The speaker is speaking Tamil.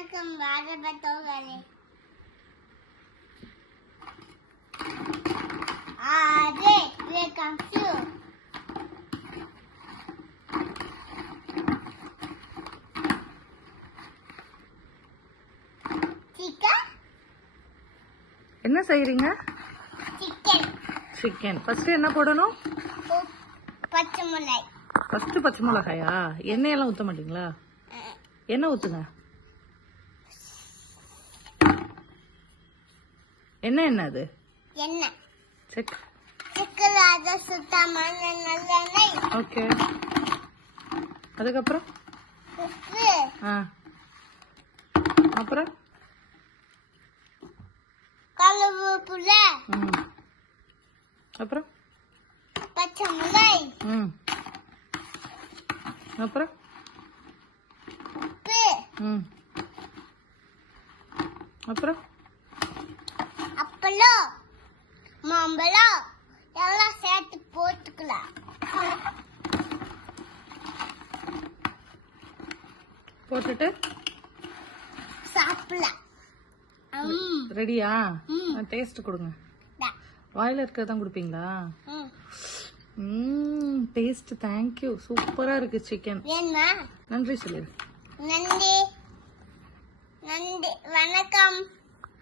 வணக்கம் வாரபத்தோகளே. ஆரே வெல்கம் டு சிக்கன். என்ன செய்றீங்க? சிக்கன். சிக்கன். ஃபர்ஸ்ட் என்ன போடணும்? பச்சை மிளகாய். ஃபர்ஸ்ட் பச்சை மிளகாயா? எண்ணெயெல்லாம் ஊத்த மாட்டீங்களா? என்ன ஊத்துங்க? என்ன அது? எண்ணெய். செக். சிக்கன் அத சுத்தமான நல்லெண்ணெய். ஓகே. அதுக்கப்புறம்? உப்பு. அப்புறம்? கருவேப்பில. அப்புறம்? பச்சை மிளகாய். அப்புறம்? உப்பு. அப்புறம்? அப்பளம் மாம்பழம் எல்லாம் சேர்த்து போட்டுக்கலாம். போட்டுட்டு சாப்பிடலாம். ரெடியா? டேஸ்ட் கொடுங்க. வாயில இருக்கதான் கொடுப்பீங்களா? Taste thank you. சூப்பரா இருக்கு சிக்கன். வேணுமா? நன்றி சொல்லிடு. நன்றி. நன்றி. வணக்கம்.